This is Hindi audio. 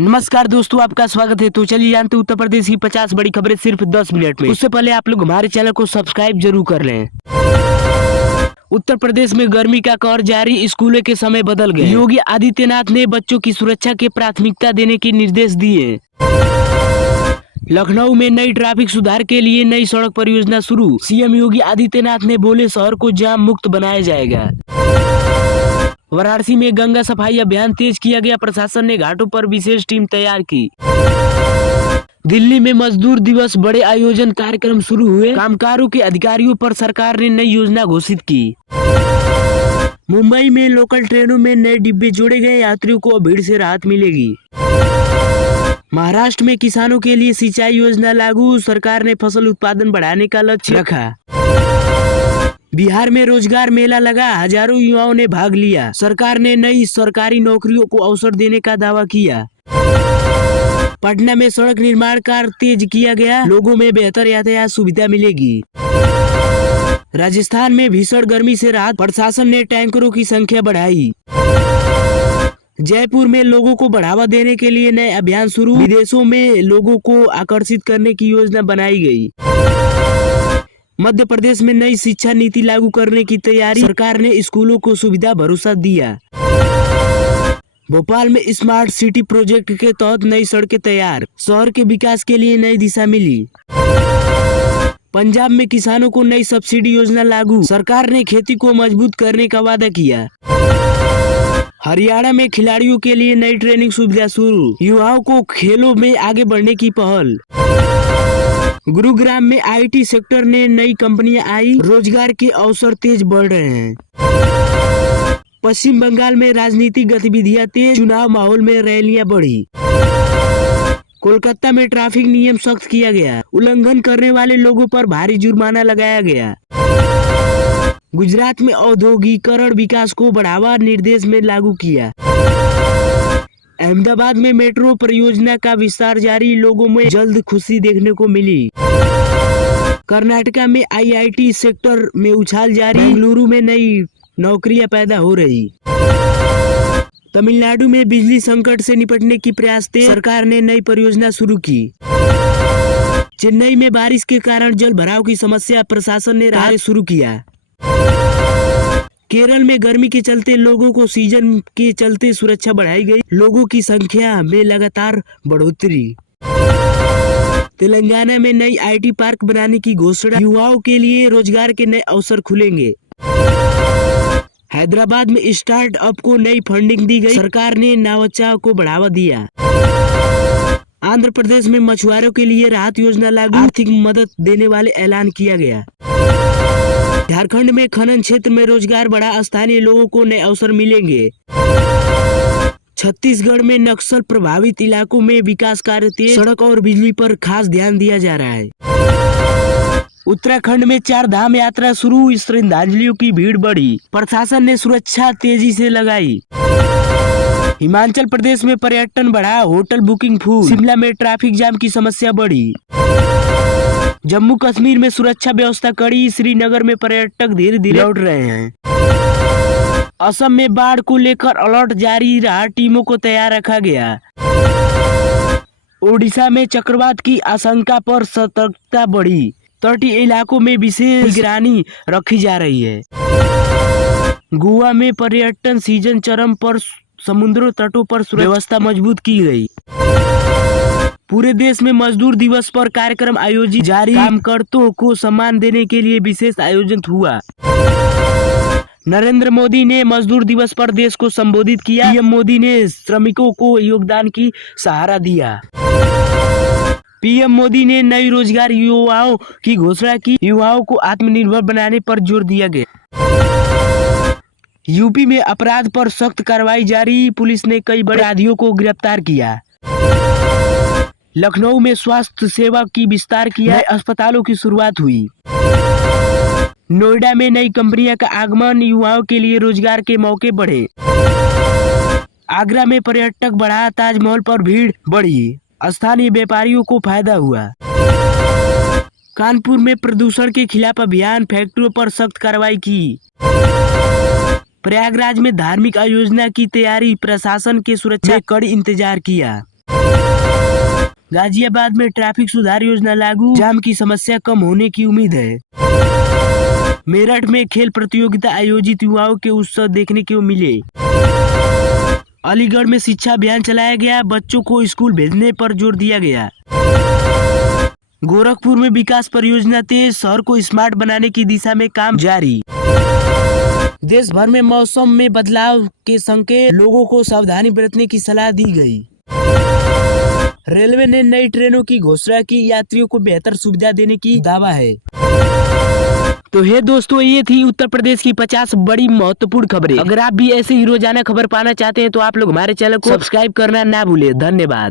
नमस्कार दोस्तों, आपका स्वागत है। तो चलिए जानते हैं उत्तर प्रदेश की 50 बड़ी खबरें सिर्फ 10 मिनट में। उससे पहले आप लोग हमारे चैनल को सब्सक्राइब जरूर कर लें। उत्तर प्रदेश में गर्मी का कहर जारी, स्कूलों के समय बदल गए। योगी आदित्यनाथ ने बच्चों की सुरक्षा के प्राथमिकता देने के निर्देश दिए। लखनऊ में नई ट्रैफिक सुधार के लिए नई सड़क परियोजना शुरू। सीएम योगी आदित्यनाथ ने बोले शहर को जाम मुक्त बनाया जाएगा। वाराणसी में गंगा सफाई अभियान तेज किया गया, प्रशासन ने घाटों पर विशेष टीम तैयार की। दिल्ली में मजदूर दिवस बड़े आयोजन कार्यक्रम शुरू हुए, कामगारों के अधिकारियों पर सरकार ने नई योजना घोषित की। मुंबई में लोकल ट्रेनों में नए डिब्बे जोड़े गए, यात्रियों को भीड़ से राहत मिलेगी। महाराष्ट्र में किसानों के लिए सिंचाई योजना लागू, सरकार ने फसल उत्पादन बढ़ाने का लक्ष्य रखा। बिहार में रोजगार मेला लगा, हजारों युवाओं ने भाग लिया, सरकार ने नई सरकारी नौकरियों को अवसर देने का दावा किया। पटना में सड़क निर्माण कार्य तेज किया गया, लोगों में बेहतर यातायात सुविधा मिलेगी। राजस्थान में भीषण गर्मी से राहत, प्रशासन ने टैंकरों की संख्या बढ़ाई। जयपुर में लोगों को बढ़ावा देने के लिए नए अभियान शुरू, विदेशों में लोगों को आकर्षित करने की योजना बनाई गई। मध्य प्रदेश में नई शिक्षा नीति लागू करने की तैयारी, सरकार ने स्कूलों को सुविधा भरोसा दिया। भोपाल में स्मार्ट सिटी प्रोजेक्ट के तहत नई सड़कें तैयार, शहर के विकास के लिए नई दिशा मिली। पंजाब में किसानों को नई सब्सिडी योजना लागू, सरकार ने खेती को मजबूत करने का वादा किया। हरियाणा में खिलाड़ियों के लिए नई ट्रेनिंग सुविधा शुरू, युवाओं को खेलों में आगे बढ़ने की पहल। गुरुग्राम में आईटी सेक्टर ने नई कंपनियां आई, रोजगार के अवसर तेज बढ़ रहे हैं। पश्चिम बंगाल में राजनीतिक गतिविधियां तेज, चुनाव माहौल में रैलियां बढ़ी। कोलकाता में ट्रैफिक नियम सख्त किया गया, उल्लंघन करने वाले लोगों पर भारी जुर्माना लगाया गया। गुजरात में औद्योगिकरण विकास को बढ़ावा, निर्देश में लागू किया। अहमदाबाद में मेट्रो परियोजना का विस्तार जारी, लोगों में जल्द खुशी देखने को मिली। कर्नाटका में आईआईटी सेक्टर में उछाल जारी, बेंगलुरु में नई नौकरियां पैदा हो रही। तमिलनाडु में बिजली संकट से निपटने की प्रयास तेज, सरकार ने नई परियोजना शुरू की। चेन्नई में बारिश के कारण जल भराव की समस्या, प्रशासन ने राहत शुरू किया। केरल में गर्मी के चलते लोगों को सीजन के चलते सुरक्षा बढ़ाई गई, लोगों की संख्या में लगातार बढ़ोतरी। तेलंगाना में नई आईटी पार्क बनाने की घोषणा, युवाओं के लिए रोजगार के नए अवसर खुलेंगे। हैदराबाद में स्टार्टअप को नई फंडिंग दी गई, सरकार ने नवाचार को बढ़ावा दिया। आंध्र प्रदेश में मछुआरों के लिए राहत योजना लागू, आर्थिक मदद देने वाले ऐलान किया गया। झारखंड में खनन क्षेत्र में रोजगार बढ़ा, स्थानीय लोगों को नए अवसर मिलेंगे। छत्तीसगढ़ में नक्सल प्रभावित इलाकों में विकास कार्य तेज, सड़क और बिजली पर खास ध्यान दिया जा रहा है। उत्तराखंड में 4 धाम यात्रा शुरू, श्रद्धांजलियों की भीड़ बढ़ी, प्रशासन ने सुरक्षा तेजी से लगाई। हिमाचल प्रदेश में पर्यटन बढ़ा, होटल बुकिंग फूल, शिमला में ट्रैफिक जाम की समस्या बढ़ी। जम्मू कश्मीर में सुरक्षा व्यवस्था कड़ी, श्रीनगर में पर्यटक धीरे धीरे लौट रहे हैं। असम में बाढ़ को लेकर अलर्ट जारी रहा, टीमों को तैयार रखा गया। ओडिशा में चक्रवात की आशंका पर सतर्कता बढ़ी, तटीय इलाकों में विशेष निगरानी रखी जा रही है। गोवा में पर्यटन सीजन चरम पर, समुद्र तटों पर व्यवस्था मजबूत की गई। पूरे देश में मजदूर दिवस पर कार्यक्रम आयोजित जारी, कामकर्ताओं को सम्मान देने के लिए विशेष आयोजन हुआ। नरेंद्र मोदी ने मजदूर दिवस पर देश को संबोधित किया, पीएम मोदी ने श्रमिकों को योगदान की सहारा दिया। पीएम मोदी ने नई रोजगार युवाओं की घोषणा की, युवाओं को आत्मनिर्भर बनाने पर जोर दिया गया। यूपी में अपराध पर सख्त कार्रवाई जारी, पुलिस ने कई बड़े अपराधियों को गिरफ्तार किया। लखनऊ में स्वास्थ्य सेवा की विस्तार किया, अस्पतालों की शुरुआत हुई। नोएडा में नई कंपनियों का आगमन, युवाओं के लिए रोजगार के मौके बढ़े। आगरा में पर्यटक बढ़ा, ताजमहल पर भीड़ बढ़ी, स्थानीय व्यापारियों को फायदा हुआ। कानपुर में प्रदूषण के खिलाफ अभियान, फैक्ट्रियों पर सख्त कार्रवाई की। प्रयागराज में धार्मिक आयोजना की तैयारी, प्रशासन के सुरक्षा कड़ी इंतजार किया। गाजियाबाद में ट्रैफिक सुधार योजना लागू, जाम की समस्या कम होने की उम्मीद है। मेरठ में खेल प्रतियोगिता आयोजित, युवाओं के उत्सव देखने को मिले। अलीगढ़ में शिक्षा अभियान चलाया गया, बच्चों को स्कूल भेजने पर जोर दिया गया। गोरखपुर में विकास परियोजना तेज, शहर को स्मार्ट बनाने की दिशा में काम जारी। देश भर में मौसम में बदलाव के संकेत, लोगों को सावधानी बरतने की सलाह दी गई। रेलवे ने नई ट्रेनों की घोषणा की, यात्रियों को बेहतर सुविधा देने की दावा है। तो हे दोस्तों, ये थी उत्तर प्रदेश की 50 बड़ी महत्वपूर्ण खबरें। अगर आप भी ऐसे ही रोजाना खबर पाना चाहते हैं तो आप लोग हमारे चैनल को सब्सक्राइब करना ना भूलें। धन्यवाद।